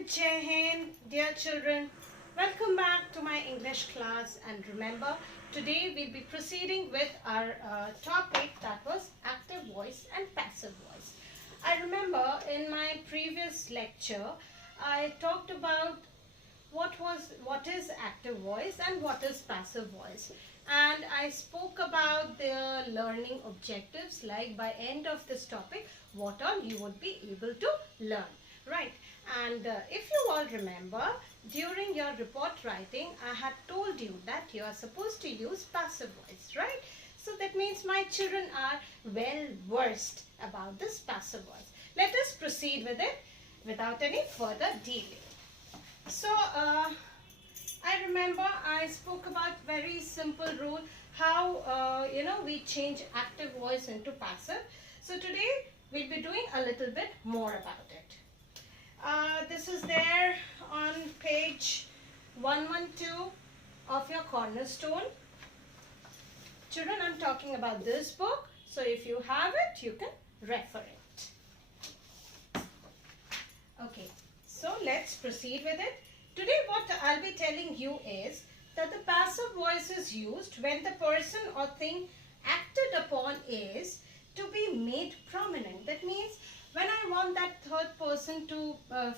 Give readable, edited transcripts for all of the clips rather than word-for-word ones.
and Jai Hind, dear children. Welcome back to my English class, and remember, today we'll be proceeding with our topic, that was active voice and passive voice. I remember in my previous lecture I talked about what is active voice and what is passive voice, and I spoke about their learning objectives, like by end of this topic what all you would be able to learn, right? And if you all remember, during your report writing I had told you that you are supposed to use passive voice, right? So that means my children are well versed about this passive voice. Let us proceed with it without any further delay. So I remember I spoke about very simple rule, how we change active voice into passive. So today we'll be doing a little bit more about it. This is there on page 112 of your cornerstone. Children, I'm talking about this book, so if you have it, you can refer it. Okay, so let's proceed with it. Today what I'll be telling you is that the passive voice is used when the person or thing acted upon is to be made prominent. That means when I want that third person to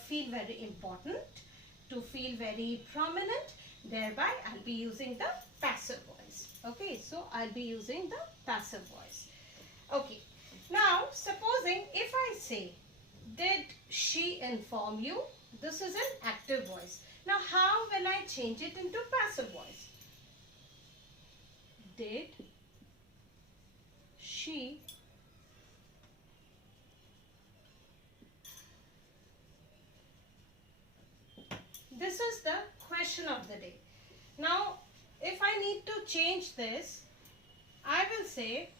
feel very important, to feel very prominent, thereby I'll be using the passive voice. Okay, so I'll be using the passive voice. Okay, now supposing if I say, did she inform you? This is an active voice. Now how will I change it into passive voice? Did she This is the question of the day. Now, if I need to change this, I will say,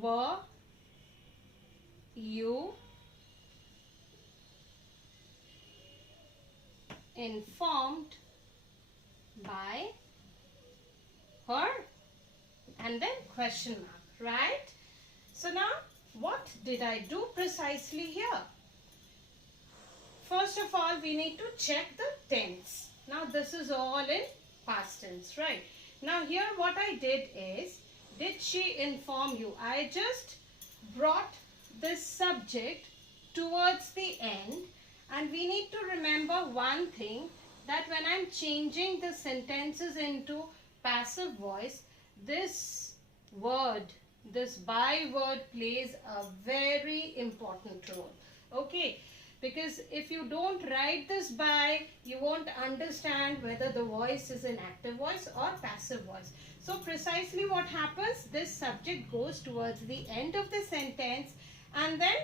were you informed by her? And then question mark, right? So now, what did I do precisely here? First of all, we need to check the tense. Now, this is all in past tense, right? Now, here what I did is, did she inform you? I just brought this subject towards the end, and we need to remember one thing, that when I'm changing the sentences into passive voice, this word, this by word plays a very important role. Okay. Because if you don't write this by, you won't understand whether the voice is an active voice or passive voice. So precisely what happens, this subject goes towards the end of the sentence, and then,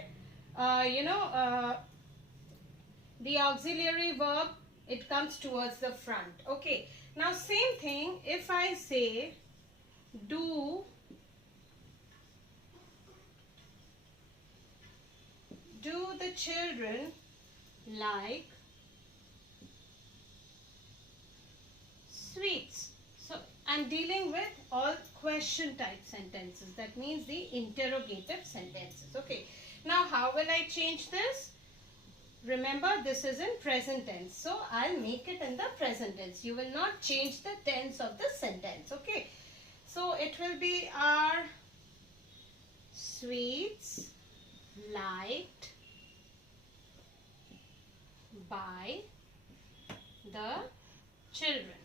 the auxiliary verb, it comes towards the front. Okay. Now same thing, if I say, do the children like sweets? So I'm dealing with all question type sentences. That means the interrogative sentences. Okay. Now how will I change this? Remember, this is in present tense. So I'll make it in the present tense. You will not change the tense of the sentence. Okay. So it will be, are sweets liked by the children.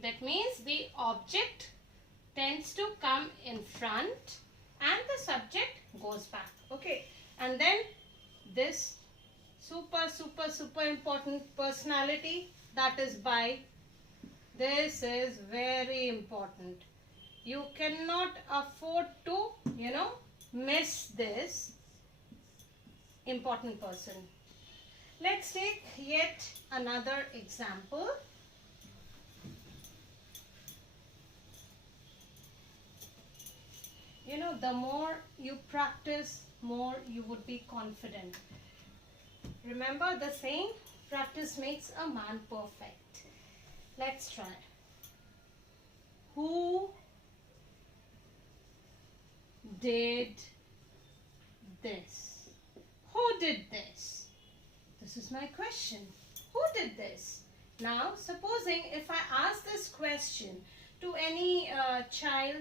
That means the object tends to come in front and the subject goes back. Okay. And then this super important personality, that is by. This is very important. You cannot afford to, miss this important person. Let's take yet another example. The more you practice, more you would be confident. Remember the saying, practice makes a man perfect. Let's try. Who did this? Who? Who did this? This is my question. Who did this? Now, supposing if I ask this question to any child,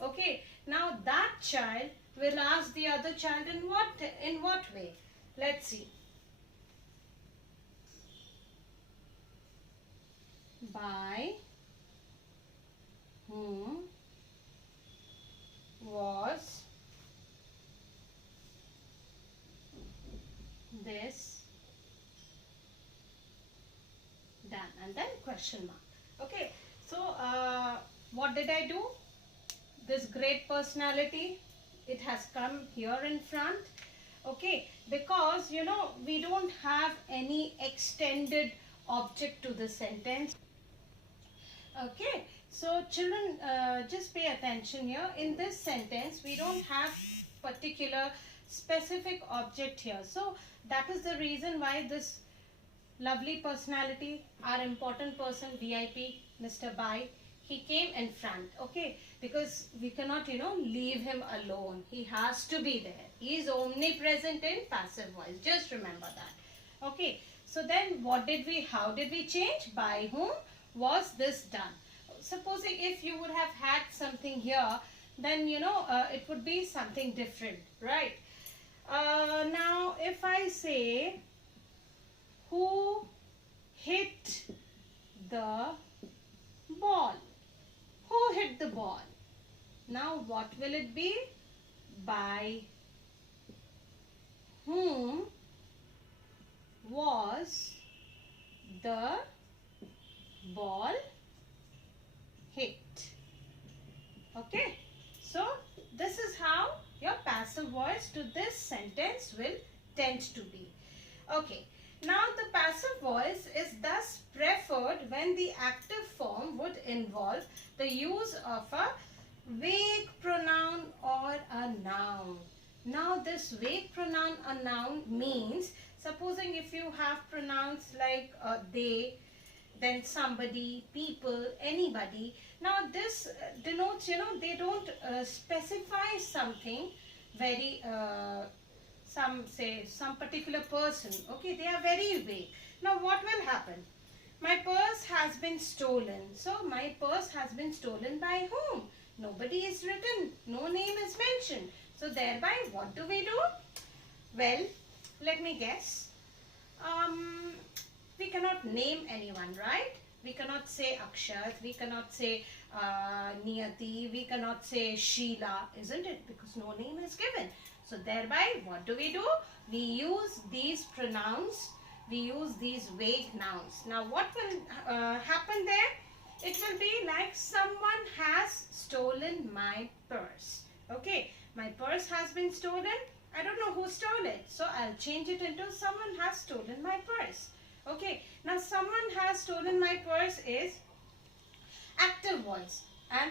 okay, now that child will ask the other child in what way? Let's see. By whom was this done? And then question mark. Okay, so what did I do? This great personality, it has come here in front. Okay, because you know we don't have any extended object to the sentence. Okay, so children, just pay attention here. In this sentence, we don't have particular specific object here. So that is the reason why this lovely personality, our important person, VIP, Mr. Bai, he came in front. Okay, because we cannot, you know, leave him alone. He has to be there. He is omnipresent in passive voice. Just remember that. Okay, so then how did we change? By whom was this done? Supposing if you would have had something here, then you know it would be something different, right? Now if I say, who hit the ball? Who hit the ball? Now what will it be? By whom was the ball hit? Okay, so this is how your passive voice to this sentence will tend to be. Okay, now the passive voice is thus preferred when the active form would involve the use of a vague pronoun or a noun. Now this vague pronoun, a noun, means supposing if you have pronouns like they, then somebody, people, anybody. Now this denotes, you know, they don't specify something very, some particular person. Okay, they are very vague. Now what will happen? My purse has been stolen. So my purse has been stolen by whom? Nobody is written. No name is mentioned. So thereby what do we do? Well, let me guess. We cannot name anyone, right? We cannot say Akshat, we cannot say Niyati, we cannot say Sheila, isn't it? Because no name is given. So thereby, what do? We use these pronouns, we use these vague nouns. Now what will happen there? It will be like someone has stolen my purse. Okay, my purse has been stolen. I don't know who stole it. So I'll change it into someone has stolen my purse. Okay, now someone has stolen my purse is active voice. And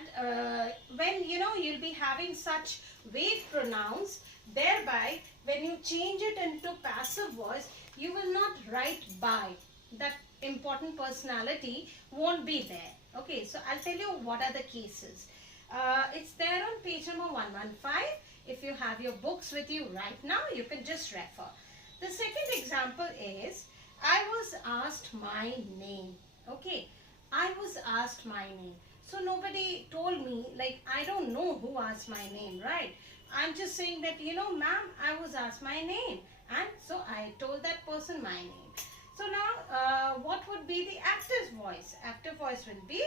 when you know you'll be having such vague pronouns, thereby when you change it into passive voice, you will not write by. That important personality won't be there. Okay, so I'll tell you what are the cases. It's there on page number 115. If you have your books with you right now, you can just refer. The second example is, I was asked my name. Okay, I was asked my name. So nobody told me, like I don't know who asked my name, right? I'm just saying that, you know, ma'am, I was asked my name. And so I told that person my name. So now what would be the active voice? Active voice will be,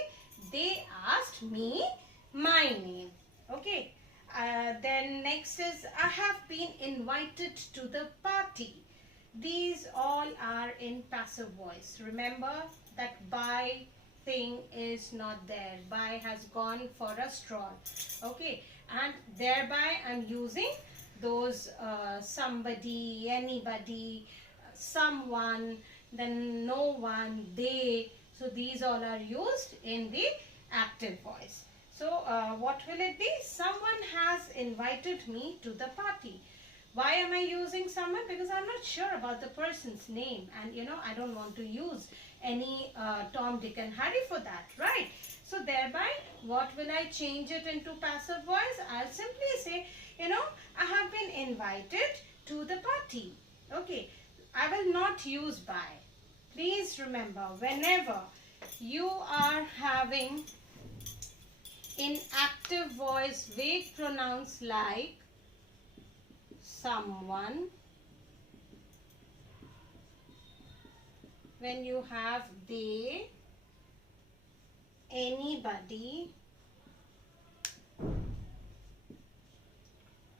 they asked me my name. Okay. Then next is, I have been invited to the party. These all are in passive voice. Remember that by thing is not there. By has gone for a stroll. Okay, and thereby I'm using those somebody, anybody, someone, then no one, they. So these all are used in the active voice. So what will it be? Someone has invited me to the party. Why am I using someone? Because I'm not sure about the person's name, and you know I don't want to use any Tom, Dick and Harry for that, right? So thereby what will I change it into passive voice? I'll simply say, you know, I have been invited to the party. Okay, I will not use by. Please remember, whenever you are having in active voice vague pronouns like someone, when you have they, anybody,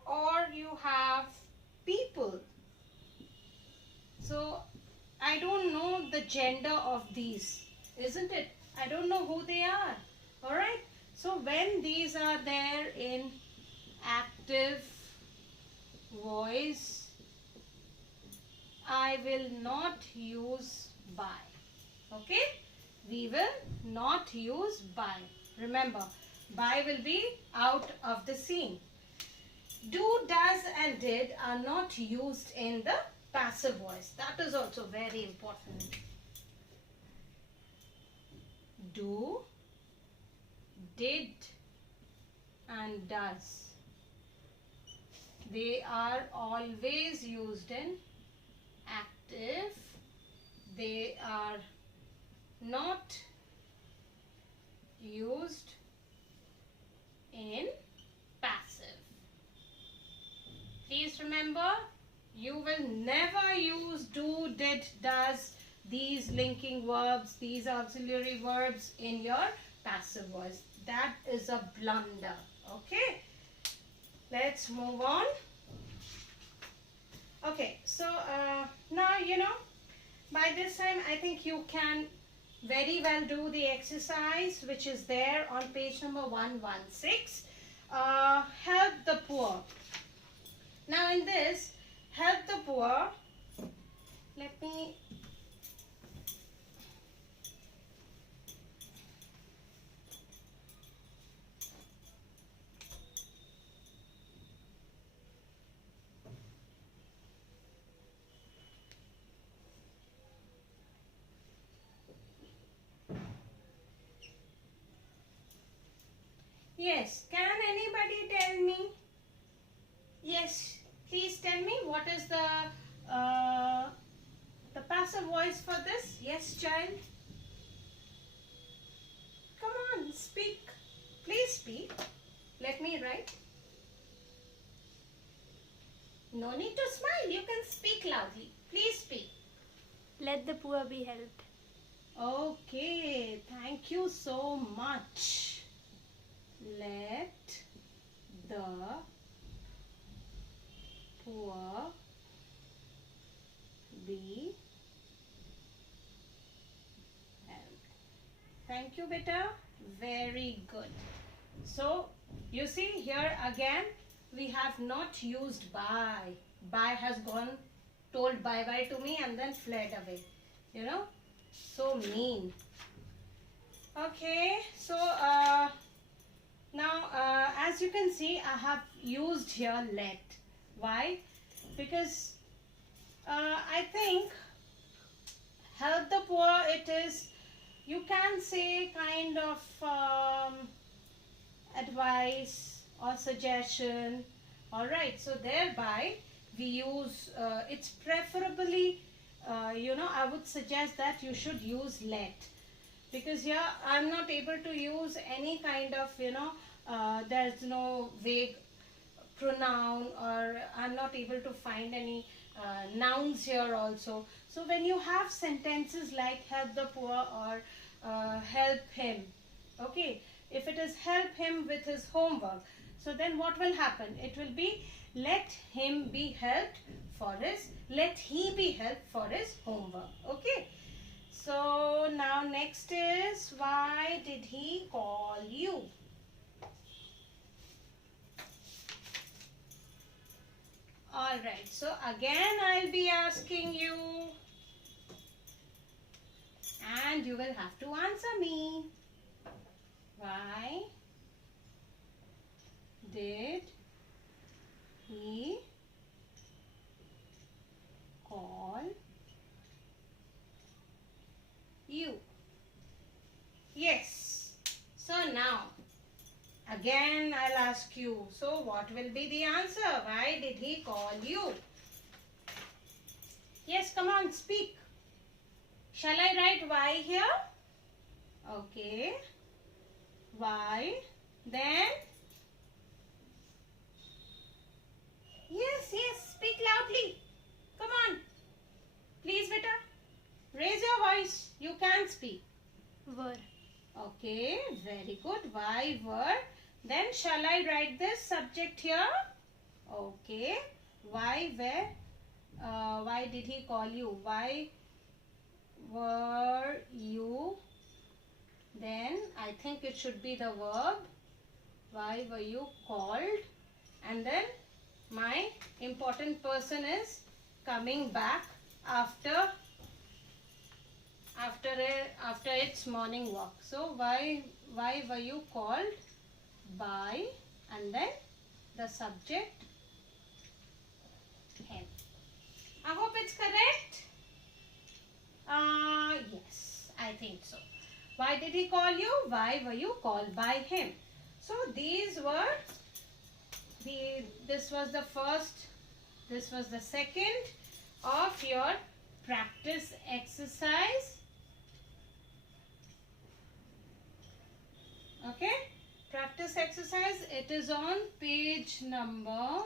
or you have people. So I don't know the gender of these, isn't it? I don't know who they are. Alright? So when these are there in active voice, I will not use by. Okay? We will not use by. Remember, by will be out of the scene. Do, does and did are not used in the passive voice. That is also very important. Do, did and does. They are always used in active. They are not used in passive. Please remember, you will never use do, did, does, these linking verbs, these auxiliary verbs in your passive voice. That is a blunder. Okay, let's move on. Okay, so now by this time I think you can very well do the exercise which is there on page number 116. Help the poor. Now in this, help the poor, let me yes, can anybody tell me? Yes, please tell me what is the passive voice for this? Yes, child. Come on, speak. Please speak. Let me write. No need to smile. You can speak loudly. Please speak. Let the poor be helped. Okay, thank you so much. Let the poor be helped. Thank you, beta. Very good. So, you see here again, we have not used by. By has gone, told bye-bye to me and then fled away. You know, so mean. Okay, so now as you can see, I have used here let. Why? Because I think help the poor, it is, you can say kind of advice or suggestion. Alright, so thereby we use, it's preferably, I would suggest that you should use let. Because here I'm not able to use any kind of, there's no vague pronoun, or I'm not able to find any nouns here also. So when you have sentences like help the poor or help him, okay, if it is help him with his homework, so then what will happen? It will be let him be helped for his, let he be helped for his homework. Okay. So now next is, why did he call you? Alright, so again I'll be asking you and you will have to answer me. Why did he call you? Yes. So now again I'll ask you, so what will be the answer? Why did he call you? Yes, come on, speak. Shall I write Y here? Okay. Y. Then? Yes, yes, speak loudly. Come on. Please, beta. Raise your voice. You can speak. Were. Okay, very good. Y were. Then shall I write this subject here? Okay. Why were? Why did he call you? Why were you? Then I think it should be the verb. Why were you called? And then my important person is coming back after its morning walk. So why were you called by, and then the subject him. I hope it's correct. Yes, I think so. Why did he call you? Why were you called by him? So these were this was the first, this was the second of your practice exercise. Okay, practice exercise. It is on page number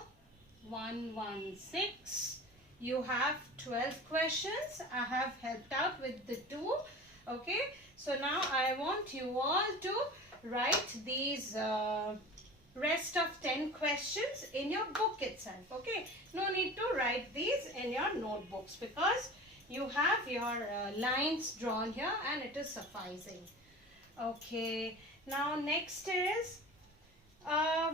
116. You have 12 questions. I have helped out with the 2. Okay, so now I want you all to write these rest of 10 questions in your book itself. Okay, no need to write these in your notebooks because you have your lines drawn here and it is sufficing. Okay, now next is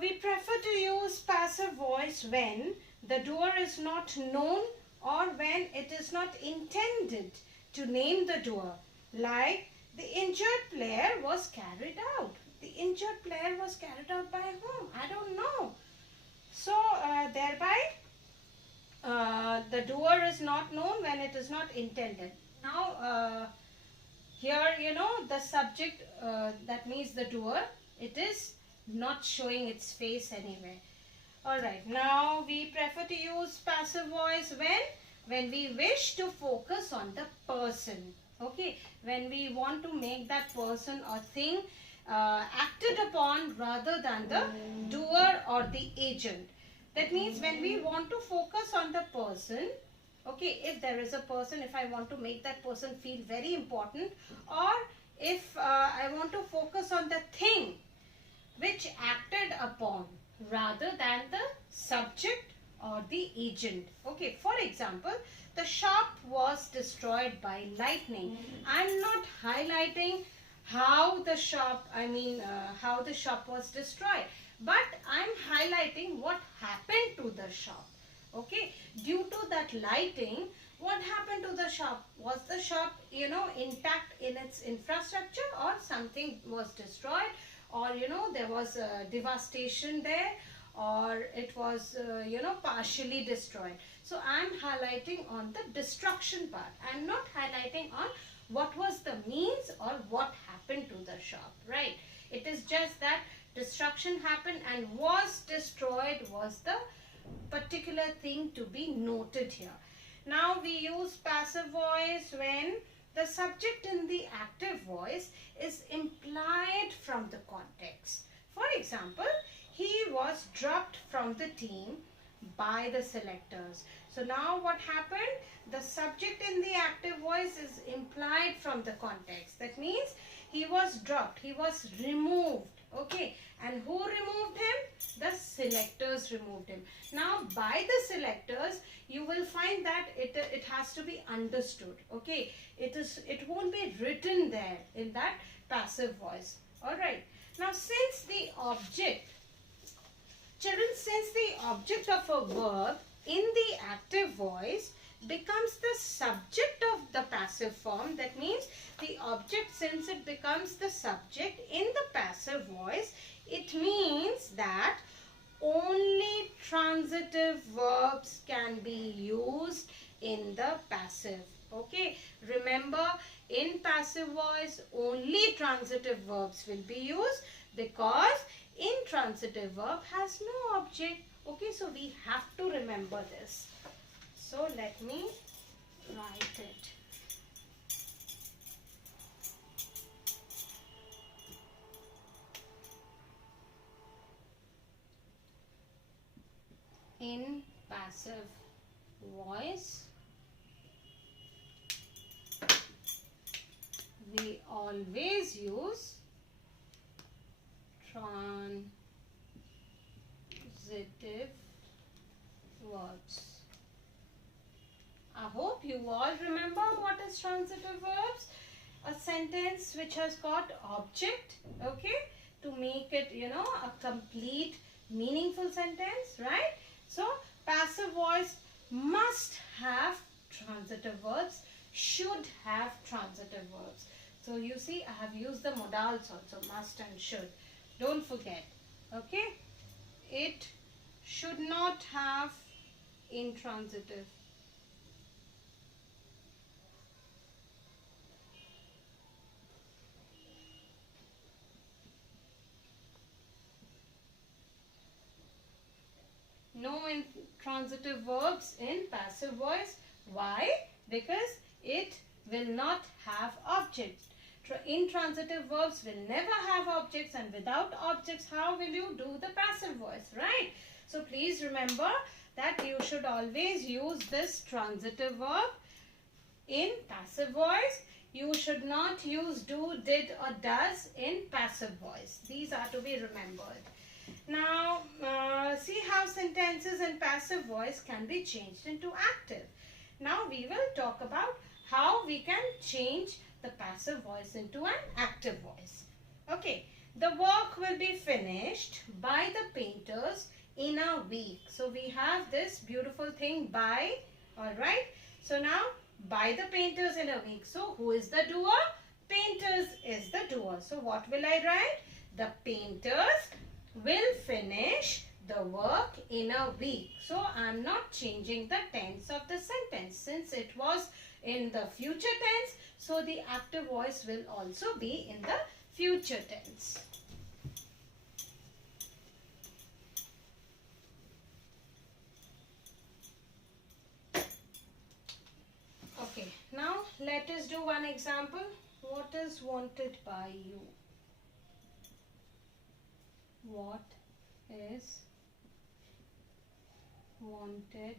we prefer to use passive voice when the doer is not known or when it is not intended to name the doer. Like, the injured player was carried out. The injured player was carried out by whom? I don't know. So, thereby, the doer is not known when it is not intended. Now, here, you know, the subject, that means the doer, it is not showing its face anywhere. Alright, now we prefer to use passive voice when we wish to focus on the person. Okay, when we want to make that person or thing acted upon rather than the doer or the agent. That means when we want to focus on the person, okay, if there is a person, if I want to make that person feel very important, or if I want to focus on the thing which acted upon rather than the subject or the agent. Okay, for example, the shop was destroyed by lightning. I'm not highlighting how the shop, how the shop was destroyed, but I'm highlighting what happened to the shop. Okay, due to that lighting, what happened to the shop? Was the shop, you know, intact in its infrastructure, or something was destroyed, or, you know, there was a devastation there, or it was, you know, partially destroyed. So I'm highlighting on the destruction part. I'm not highlighting on what was the means or what happened to the shop, right? It is just that destruction happened and was destroyed was the particular thing to be noted here. Now we use passive voice when the subject in the active voice is implied from the context. For example, he was dropped from the team by the selectors. So now what happened? The subject in the active voice is implied from the context. That means he was dropped, he was removed. Okay, and who removed him? The selectors removed him. Now by the selectors, you will find that it has to be understood. Okay, it won't be written there in that passive voice. Alright, now since the object, children, since the object of a verb in the active voice becomes the subject of the passive form, that means the object, since it becomes the subject in the passive voice, it means that only transitive verbs can be used in the passive. Okay, remember, in passive voice only transitive verbs will be used because intransitive verb has no object. Okay, so we have to remember this. So let me write it. In passive voice, we always use transitive verbs. I hope you all remember what is transitive verbs. A sentence which has got object, okay, to make it, a complete meaningful sentence, right? So, passive voice must have transitive verbs, should have transitive verbs. So, you see, I have used the modals also, must and should. Don't forget, okay? It should not have intransitive. No intransitive verbs in passive voice. Why? Because it will not have objects. Intransitive verbs will never have objects, and without objects, how will you do the passive voice, right? So please remember that you should always use this transitive verb in passive voice. You should not use do, did or does in passive voice. These are to be remembered. Now, see how sentences in passive voice can be changed into active. Now, we will talk about how we can change the passive voice into an active voice. Okay, the work will be finished by the painters in a week. So, we have this beautiful thing by, alright. So, now, by the painters in a week. So, who is the doer? Painters is the doer. So, what will I write? The painters will finish the work in a week. So, I am not changing the tense of the sentence since it was in the future tense. So, the active voice will also be in the future tense. Okay, now let us do one example. What is wanted by you? What is wanted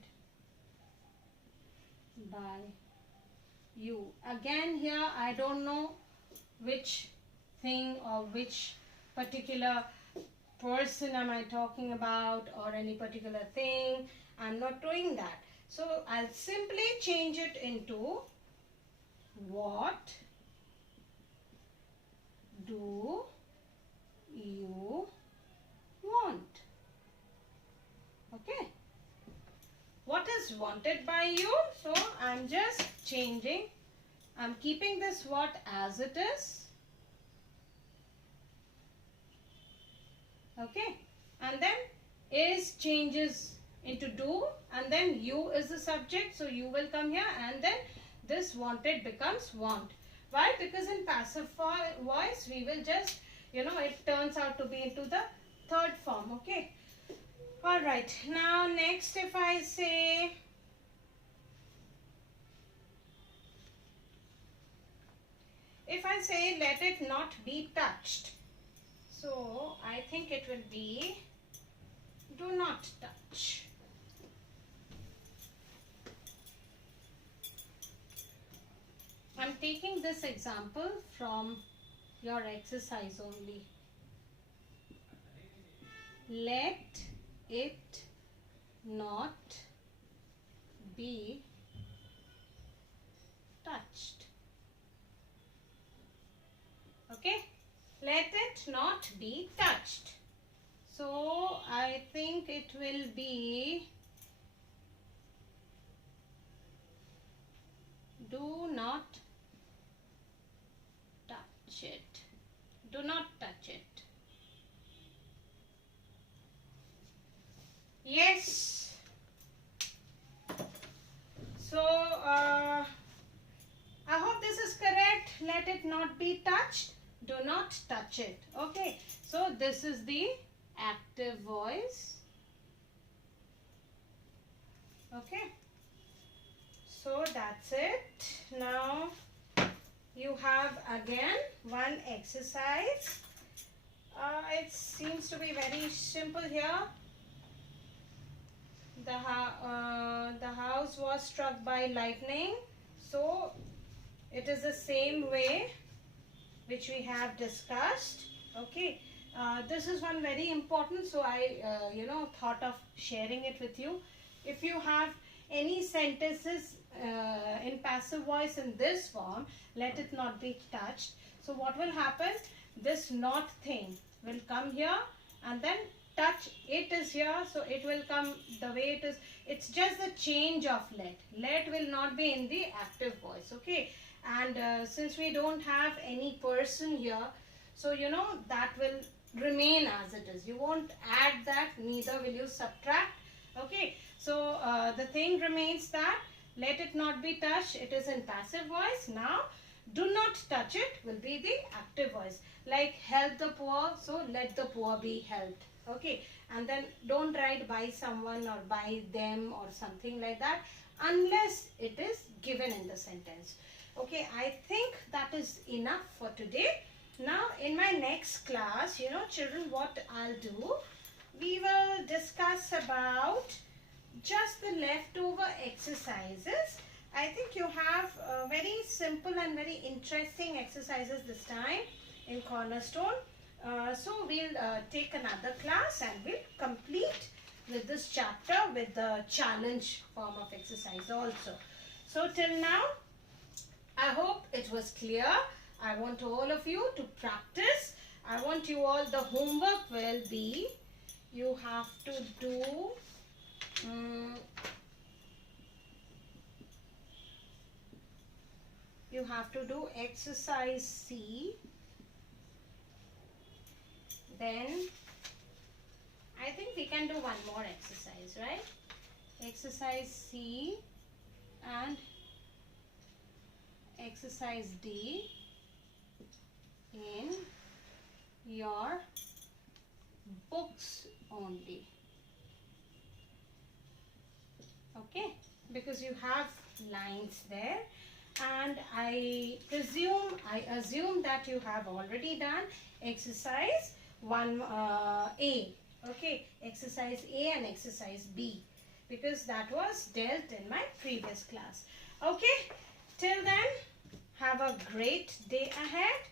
by you? Again, here I don't know which thing or which particular person am I talking about or any particular thing. I'm not doing that. So I'll simply change it into what do you want? Okay. What is wanted by you? So I'm just changing. I'm keeping this what as it is. Okay. And then is changes into do, and then you is the subject. So you will come here, and then this wanted becomes want. Why? Because in passive voice we will just, it turns out to be into the third form. Okay. Alright, now next if I say let it not be touched. So I think it will be do not touch. I'm taking this example from your exercise only. Let it not be touched. Okay, let it not be touched. So I think it will be do not touch it. Do not touch it. Yes. So, I hope this is correct. Let it not be touched. Do not touch it. Okay. So, this is the active voice. Okay. So that's it. Now you have again one exercise. It seems to be very simple here. The house was struck by lightning. So it is the same way which we have discussed. Okay. This is one very important, so I thought of sharing it with you. If you have any sentences in passive voice in this form, let it not be touched. So what will happen? This not thing will come here, and then touch it is here, so it will come the way it is. It's just the change of let will not be in the active voice. Okay. And since we don't have any person here, so that will remain as it is. You won't add that, neither will you subtract. Okay. So the thing remains that let it not be touched. It is in passive voice. Now do not touch it will be the active voice. Like help the poor, so let the poor be helped. Okay. And then don't write by someone or by them or something like that unless it is given in the sentence. Okay. I think that is enough for today. Now in my next class, children, what I'll do, we will discuss about just the leftover exercises. I think you have very simple and very interesting exercises this time in Cornerstone. So we'll take another class and we'll complete with this chapter with the challenge form of exercise also. So till now, I hope it was clear. I want all of you to practice. I want you all, the homework will be, you have to do exercise C. Then I think we can do one more exercise, right? Exercise C and exercise D in your books only. Okay, because you have lines there, and I assume that you have already done exercise 1A. Okay, exercise A and exercise B, because that was dealt in my previous class. Okay, till then, have a great day ahead,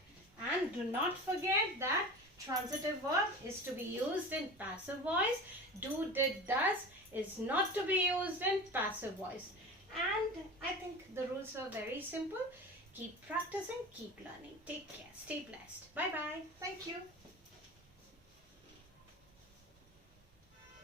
and do not forget that transitive verb is to be used in passive voice. Do, did, does is not to be used in passive voice. And I think the rules are very simple. Keep practicing, keep learning. Take care. Stay blessed. Bye-bye. Thank you.